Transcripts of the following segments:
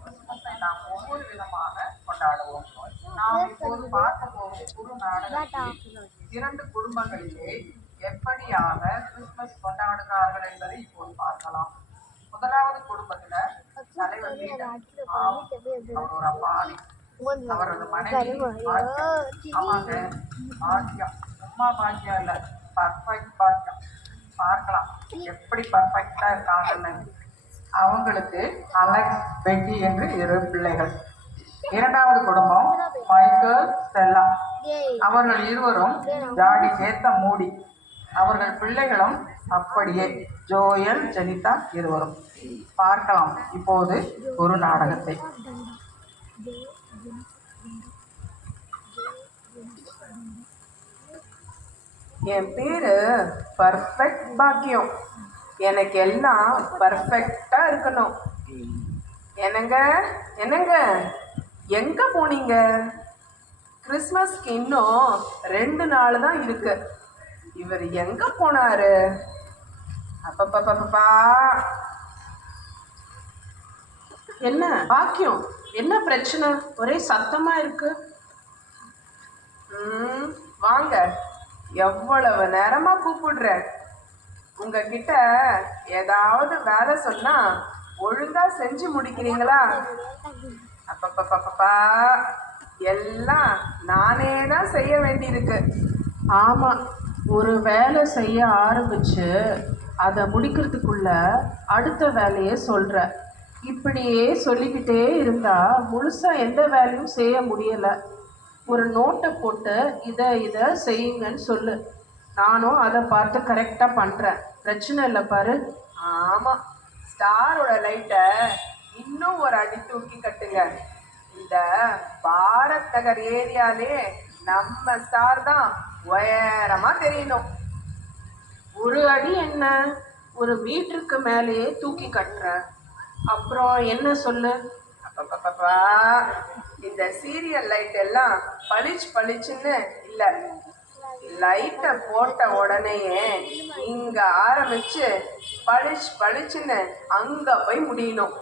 கிறிஸ்துமஸை நாம் ஒவ்வொரு விதமாக கொண்டாடுவோம். நாம் இப்போது பார்க்க போகும் குறு நாடகத்தில் 2 குடும்பங்களிலே எப்படியாக கிறிஸ்துமஸ் கொண்டாடுகிறார்கள் என்பதை இப்போது பார்க்கலாம். முதலாவது குடும்பத்துல தலைவர் பீட்டர், அவர் ஒரு அப்பாவி, அவரது மனைவி ஆமாங்க பாக்கியம், சும்மா பாக்கியம் இல்ல, பர்ஃபெக்ட் பாக்கியம். பார்க்கலாம் எப்படி பர்ஃபெக்டா இருக்காங்கன்னு. அவங்களுக்கு அலெக்ஸ், பெட்டி என்று 2 பிள்ளைகள். இரண்டாவது குடும்பம் மைக்கேல், ஸ்டெல்லா. அவர்கள் இருவரும் ஜாடிக்கேத்த மூடி. அவர்கள் பிள்ளைகளும் அப்படியே ஜோயல், ஜெனிதா இருவரும். பார்க்கலாம் இப்போது ஒரு நாடகத்தை. என் பேரு பர்ஃபெக்ட் பாக்கியம். எனக்கு எல்லாம் பர்ஃபெக்டா இருக்கணும். என்னங்க என்னங்க எங்க போனீங்க? கிறிஸ்மஸ்க்கு இன்னும் 2 நாள் தான் இருக்கு. இவர் எங்க போனாரு? அப்பப்பா, என்ன பாக்கியம், என்ன பிரச்சனை? ஒரே சத்தமா இருக்கு. வாங்க, எவ்வளவு நேரமா கூப்பிடுறேன். உங்ககிட்ட ஏதாவது வேலை சொன்னா ஒழுங்கா செஞ்சு முடிக்கிறீங்களா? அப்பப்பா, எல்லாம் நானே தான் செய்ய வேண்டியிருக்கு. ஆமா, ஒரு வேலை செய்ய ஆரம்பிச்சு அதை முடிக்கிறதுக்குள்ள அடுத்த வேலையை சொல்ற. இப்படியே சொல்லிக்கிட்டே இருந்தா முழுசா எந்த வேலையும் செய்ய முடியல. ஒரு நோட்டை போட்டு இதை செய்யுங்கன்னு சொல்லு. நானும் அதை பார்த்து கரெக்டாக பண்ணுறேன். பிரச்சனை இல்லை பாரு. ஆமாம், ஸ்டாரோட லைட்டை இன்னும் ஒரு அடி தூக்கி கட்டுங்க. இந்த பாரத் நகர் ஏரியாலே நம்ம ஸ்டார் தான் உயரமா தெரியணும். ஒரு அடி என்ன, ஒரு மீட்டருக்கு மேலேயே தூக்கி கட்டுற. அப்புறம் என்ன சொல்லு? அப்பப்பா, இந்த சீரியல் லைட் எல்லாம் பளிச்சுன்னு இல்லை. லைட்டை போட்ட உடனேயே இங்க ஆரம்பிச்சு பளிச்சுன்னு அங்க போய் முடியணும்.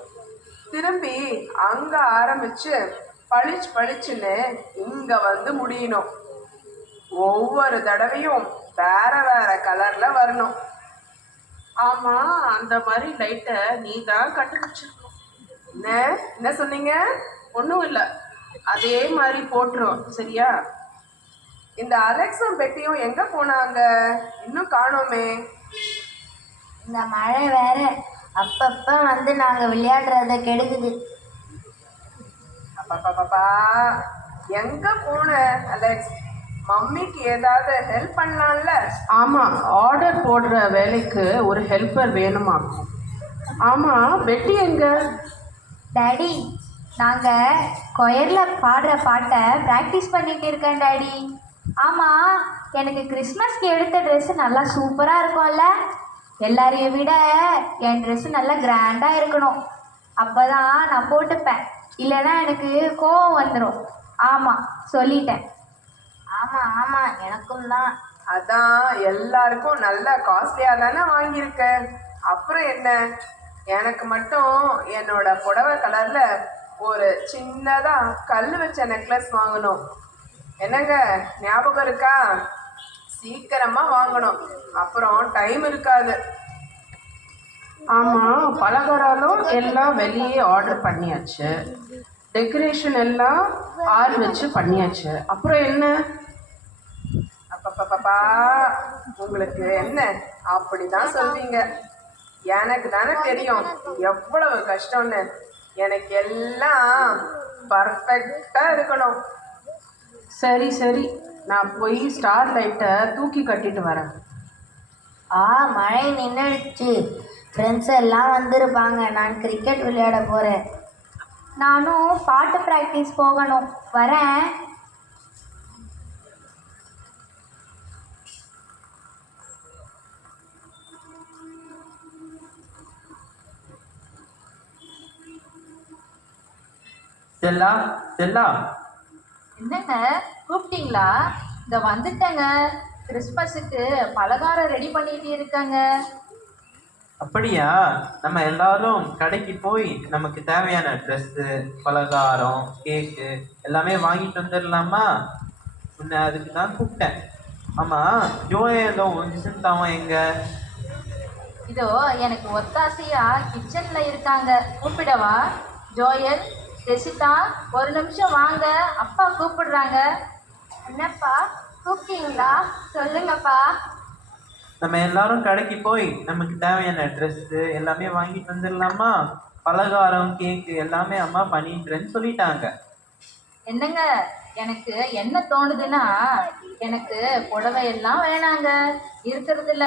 திரும்பி அங்க ஆரம்பிச்சு பளிச்சுன்னு இங்க வந்து முடியணும். ஒவ்வொரு தடவையும் வேற வேற கலர்ல வரணும். ஆமா, அந்த மாதிரி லைட்டை நீ தான் கண்டுபிடிச்சிருக்கணும். என்ன சொன்னீங்க? ஒன்றும் இல்லை, அதே மாதிரி போட்டுரும், சரியா? இந்த அலெக்ஸும் பெட்டியும் எங்க போனாங்க? இன்னும் காணோமே. இந்த மழை வேற அப்பப்ப வந்து நாங்க விளையாடுறத கெடுக்குது. அப்பப்பா, எங்க போன அலெக்ஸ்? மம்மிக்கு ஏதாவது ஹெல்ப் பண்ணலாம்ல? ஆமா, ஆர்டர் போடுற வேலைக்கு ஒரு ஹெல்ப்பர் வேணுமா? ஆமா, பெட்டி எங்க? டாடி, நாங்க கொயர்ல பாடுற பாட்டை ப்ராக்டிஸ் பண்ணிட்டு இருக்கேன் டாடி. ஆமா, எனக்கு கிறிஸ்மஸ்க்கு எடுத்த ட்ரெஸ் நல்லா சூப்பரா இருக்கும்ல. எல்லாரையும் விட என் ட்ரெஸ் நல்லா கிராண்டா இருக்கணும். அப்பதான் நான் போட்டுப்பேன், இல்லைன்னா எனக்கு கோவம் வந்துடும். ஆமா, சொல்லிட்டேன். ஆமா, எனக்கும் தான். அதான் எல்லாருக்கும் நல்ல காஸ்ட்லியா தானே வாங்கியிருக்க. அப்புறம் என்ன, எனக்கு மட்டும் என்னோட புடவை கலர்ல ஒரு சின்னதா கல் வச்ச நெக்லஸ் வாங்கணும். என்னங்க, ஞாபகம் இருக்கா? சீக்கிரமா வாங்கணும், அப்புறம் டைம் இருக்காது. ஆமா, பலகாரம் எல்லாம் வெளியே ஆர்டர் பண்ணியாச்சு. டெக்கரேஷன் எல்லாம் ஆள் வச்சு பண்ணியாச்சு. அப்புறம் என்ன? அப்பப்பா, உங்களுக்கு என்ன அப்படிதான் சொல்றீங்க? எனக்கு தானே தெரியும் எவ்வளவு கஷ்டம்னு. எனக்கு எல்லாம் பர்ஃபெக்டா இருக்கணும். சரி, நான் போய் ஸ்டார் லைட்டை தூக்கி கட்டிட்டு வரேன். மழை நின்றுடுச்சு. ஃப்ரெண்ட்ஸ் எல்லாம் வந்திருப்பாங்க. நான் கிரிக்கெட் விளையாட போகிறேன். நானும் பாட்டு ப்ராக்டிஸ் போகணும். வரேன். செல்லா, என்னங்க கூப்பிட்டீங்களா? இந்த வந்துட்டேங்க. கிறிஸ்மஸுக்கு பலகாரம் ரெடி பண்ணிட்டு இருக்கேங்க. அப்படியா? நம்ம எல்லாரும் கடைக்கு போய் நமக்கு தேவையான ட்ரெஸ்ஸு, பலகாரம், கேக்கு எல்லாமே வாங்கிட்டு வந்துடலாமா? உன்னை அதுக்கு தான் கூப்பிட்டேன். ஆமா, ஜோயலும் ஜிசந்தாவும் எங்க? இதோ எனக்கு ஒத்தாசையா கிச்சன்ல இருக்காங்க. கூப்பிடவா? ஜோயல், ஜெசிதா, ஒரு நிமிஷம் வாங்க, அப்பா கூப்பிடுறாங்க. என்னப்பா கூப்பிட்டீங்களா? சொல்லுங்கப்பா. நம்ம எல்லாரும் கடைக்கு போய் நமக்கு தேவையான ட்ரெஸ்ஸு எல்லாமே வாங்கிட்டு வந்துடலாமா? பலகாரம், கேக்கு எல்லாமே அம்மா பண்ணிட்டுறேன்னு சொல்லிட்டாங்க. என்னங்க, எனக்கு என்ன தோணுதுன்னா, எனக்கு புடவை எல்லாம் வேணாங்க. இருக்கிறதுல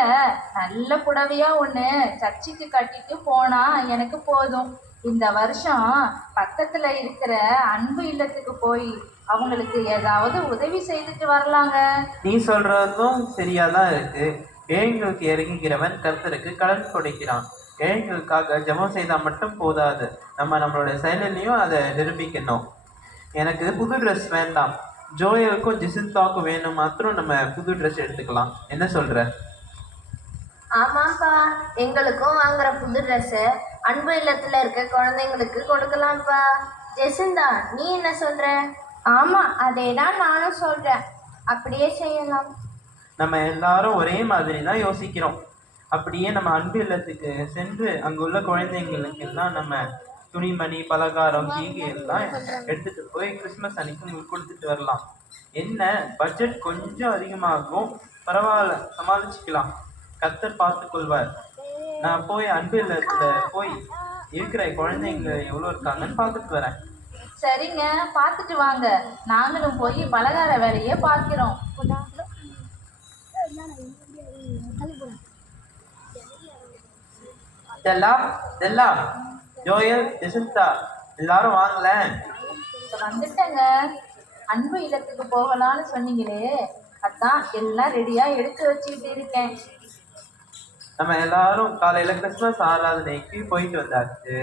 நல்ல புடவையா ஒன்று சர்ச்சுக்கு கட்டிட்டு போனா எனக்கு போதும். இந்த வருஷம் பக்கத்துல இருக்கிற அன்பு இல்லத்துக்கு போய் அவங்களுக்கு ஏதாவது உதவி செய்துட்டு வரலாங்க. நீ சொல்றதும் சரியா தான் இருக்கு. ஏழைங்களுக்கு இறங்குகிறவன் கர்த்தருக்கு கடன் கொடுக்கிறான். ஏழைகளுக்காக ஜெபம் செய்தால் மட்டும் போதாது, நம்மளோட செயலிலையும் அதை நிரூபிக்கணும். எனக்கு புது ட்ரெஸ் வேண்டாம். ஜோயலுக்கும் ஜிசிந்தாவுக்கும் வேணும் மாத்திரம் நம்ம புது ட்ரெஸ் எடுத்துக்கலாம். என்ன சொல்ற? ஆமாப்பா, எங்களுக்கும் வாங்குற புது ட்ரெஸ்ஸு அன்பு இல்லத்துல இருக்க குழந்தைங்களுக்கு கொடுக்கலாம்ப்பா. ஜெசிந்தா, நீ என்ன சொல்ற? ஆமா, அதே தான் நானும் சொல்றேன். அப்படியே செய்யலாம். நம்ம எல்லாரும் ஒரே மாதிரி தான் யோசிக்கிறோம். அப்படியே நம்ம அன்பு இல்லத்துக்கு சென்று அங்குள்ள குழந்தைங்களுக்கு எல்லாம் நம்ம துணிமணி, பலகாரம், கேக்கு எல்லாம் எடுத்துட்டு போய் கிறிஸ்மஸ் அன்னைக்கு உங்களுக்கு கொடுத்துட்டு வரலாம். என்ன, பட்ஜெட் கொஞ்சம் அதிகமாகும், பரவாயில்ல, சமாளிச்சுக்கலாம். கர்த்தர் பார்த்து கொள்வார். நான் போய் அன்பு இல்லத்துல போய் இருக்கிற குழந்தைங்க எவ்வளோ இருக்காங்கன்னு பார்த்துட்டு வரேன். சரிங்க, பார்த்துட்டு வாங்க. நாங்களும் போய் பலகார வேலையே பார்க்கிறோம். டெல்லா, டெல்லா, ஜோயல், ஜெசிந்தா எல்லாரும் வாங்கலேன். வந்துட்டேங்க. அன்பு இல்லத்துக்கு போகலான்னு சொன்னீங்களே, அதான் எல்லாம் ரெடியா எடுத்து வச்சுக்கிட்டு இருக்கேன். நம்ம எல்லாரும் காலையில கிறிஸ்மஸ் ஆராதனைக்கு போயிட்டு வந்தாச்சு.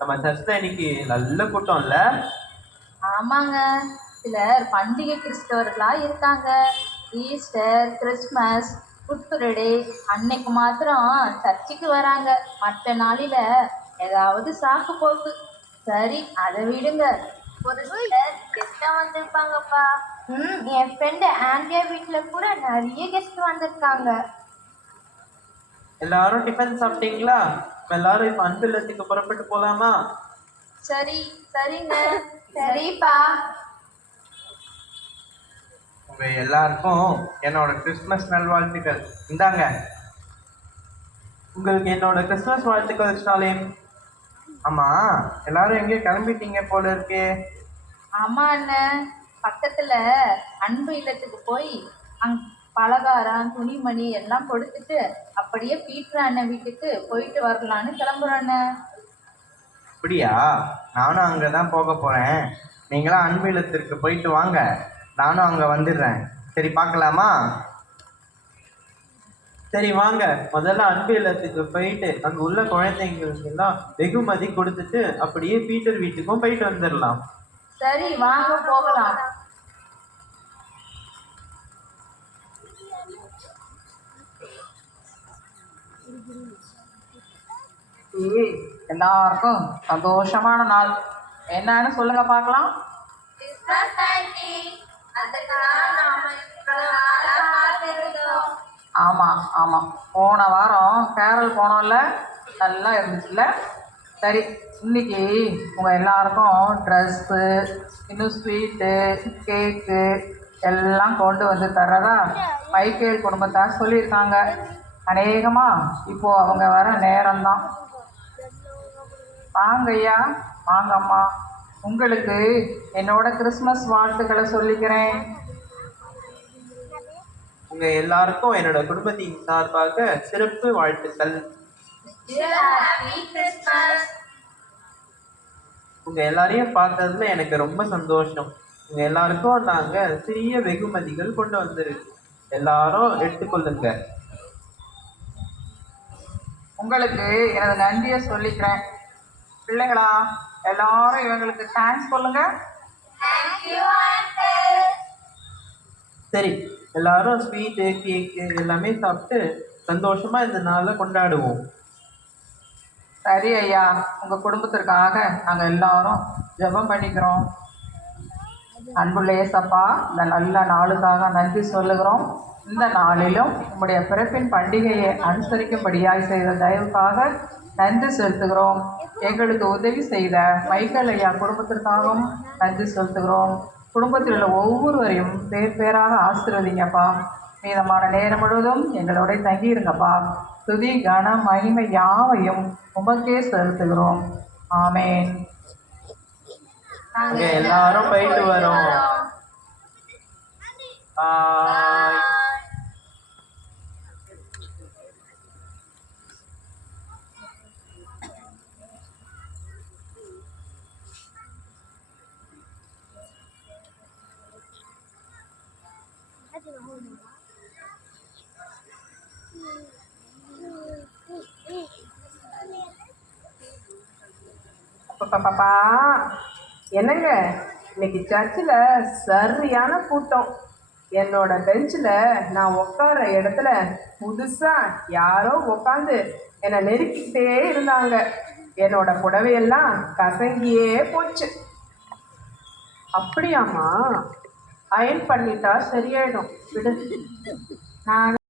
நம்ம சர்ச்ல இன்னைக்கு நல்ல கூட்டம் இல்ல? ஆமாங்க, சிலர் பண்டிகை கிறிஸ்தவர்களா இருக்காங்க. ஈஸ்டர், கிறிஸ்மஸ், குட் ஃப்ரைடே அன்னைக்கு மாத்திரம் சர்ச்சுக்கு வராங்க. மற்ற நாளில ஏதாவது சாக்கு போக்கு. சரி, அதை விடுங்க. ஒரு சிலர் கெஸ்டா வந்திருப்பாங்கப்பா. என் ஃப்ரெண்டு ஆண்ட்ரியா வீட்டுல கூட நிறைய கெஸ்ட் வந்திருக்காங்க. எல்லாரும் டிஃபன் சாப்பிட்டீங்களா? நம்ம எல்லாரும் இப்ப அன்பு இல்லத்துக்கு புறப்பட்டு போலாமா? சரி, சரிங்க. சரிப்பா. உங்க எல்லாருக்கும் என்னோட கிறிஸ்மஸ் நல்வாழ்த்துக்கள். இந்தாங்க, உங்களுக்கு என்னோட கிறிஸ்மஸ் வாழ்த்துக்கள் ஸ்டாலின். ஆமா, எல்லாரும் எங்கேயோ கிளம்பிட்டீங்க போல இருக்கே. ஆமா அண்ணன், பக்கத்துல அன்பு இல்லத்துக்கு போய் பலகாரம், துணிமணி எல்லாம் கொடுத்துட்டு அப்படியே பீட்டர் அண்ணன் வீட்டுக்கு போயிட்டு வரலான்னு கிளம்புறோம் அண்ணன். அப்படியா? நானும் அங்கதான் போக போறேன். நீங்களாம் அன்பு இல்லத்திற்கு போயிட்டு வாங்க, நானும் அங்க வந்துடுறேன். சரி, பார்க்கலாமா? சரி வாங்க, முதல்ல அன்பு இல்லத்துக்கு போயிட்டு அங்க உள்ள குழந்தைங்களுக்கு எல்லாம் வெகுமதி கொடுத்துட்டு அப்படியே பீட்டர் வீட்டுக்கும் போயிட்டு வந்துடலாம். சரி, வாங்க போகலாம். எல்லாருக்கும் சந்தோஷமான நாள். என்னன்னு சொல்லுங்க பார்க்கலாம். ஆமாம் ஆமாம், போன வாரம் கேரள் போனோம்ல, நல்லா இருந்துச்சுல்ல. சரி, இன்னைக்கு உங்கள் எல்லாருக்கும் ட்ரெஸ்ஸு, இன்னும் ஸ்வீட்டு, கேக்கு எல்லாம் கொண்டு வந்து தர்றதா மைக்கேல் குடும்பத்தார் சொல்லியிருக்காங்க. அநேகமாக இப்போது அவங்க வர நேரம்தான். வாங்க ஐயா, வாங்க அம்மா, உங்களுக்கு என்னோட கிறிஸ்மஸ் வாழ்த்துக்களை சொல்லிக்கிறேன். உங்க எல்லாருக்கும் என்னோட குடும்பத்தின் சார்பாக சிறப்பு வாழ்த்துக்கள். உங்க எல்லாரையும் பார்த்ததுல எனக்கு ரொம்ப சந்தோஷம். உங்க எல்லாருக்கும் நாங்க சிறிய வெகுமதிகள் கொண்டு வந்திருக்கோம், எல்லாரும் எடுத்துக்கொள்ளுங்க. உங்களுக்கு எனது நன்றியை சொல்லிக்கிறேன். பிள்ளைங்களா, எல்லாரும் இவங்களுக்கு தேங்க்ஸ் சொல்லுங்க. சரி, எல்லாரும் ஸ்வீட்டு, கேக்கு எல்லாமே சாப்பிட்டு சந்தோஷமா இந்த நாளை கொண்டாடுவோம். சரி ஐயா, உங்கள் குடும்பத்திற்காக நாங்கள் எல்லாரும் ஜெபம் பண்ணிக்கிறோம். அன்புள்ள ஏசப்பா, இந்த நல்ல நாளுக்காக நன்றி சொல்லுகிறோம். இந்த நாளிலும் உம்முடைய பிறப்பின் பண்டிகையை அனுசரிக்கும்படியாய் செய்த தயவுக்காக நன்றி செலுத்துகிறோம். எங்களுக்கு உதவி செய்த மைக்கேல் ஐயா குடும்பத்திற்காகவும் நன்றி செலுத்துகிறோம். குடும்பத்தில் உள்ள ஒவ்வொருவரையும் பேர் பேராக ஆசீர்வதிங்கப்பா. மீதமான நேரம் முழுவதும் எங்களோட தங்கியிருங்கப்பா. துதி கன மகிமை யாவையும் உமக்கே செலுத்துகிறோம். ஆமேன். நாங்க எல்லாரும் போயிட்டு வரோம். பாய். பாப்பா என்னங்க, இன்னைக்கு சர்ச்சில் சரியான கூட்டம். என்னோட பெஞ்சில் நான் உட்கார இடத்துல புதுசாக யாரோ உட்காந்து என்னை நெருக்கிக்கிட்டே இருந்தாங்க. என்னோட புடவையெல்லாம் கசங்கியே போச்சு. அப்படியாம்மா? அயன் பண்ணிட்டா சரியாயிடும் விடு. நான்